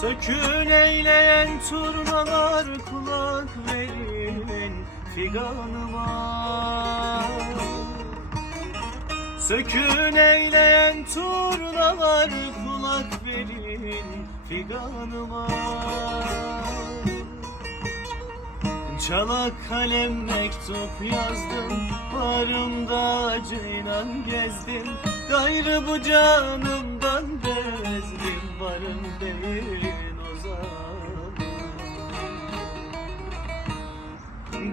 Sökün eyleyen turnalar, kulak verin figanıma. Sökün eyleyen turnalar, kulak verin figanıma. Çalak kalem mektup yazdım, barımda ceylan gezdim. Gayrı bu canımdan bezdim, varım değilin o zaman.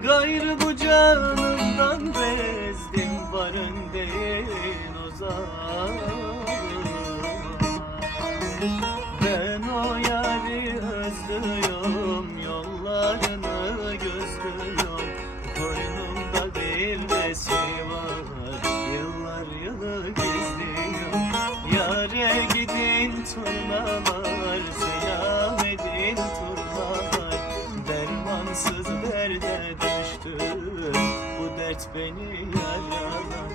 Gayrı bu canımdan bezdim, varın değilin o zaman. Ben o yari özlüyorum, yollarını gözlüyorum. Koynumda bir besi var, yıllar yılı gizliyorum. Yâre gidin turnalar, selam edin turnalar. Dermansız derde düştüm, bu dert beni yaralar.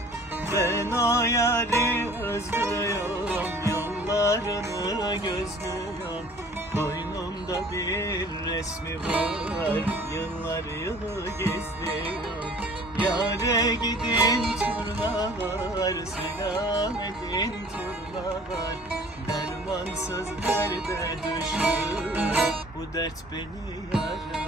Ben o yari özlüyorum, yollarını gözlüyorum. Koynumda bir resmi var, yıllar yılı gizliyorum. Yâre gidin turnalar, selam edin turnalar. Dermansız derde düşür, bu dert beni yarar.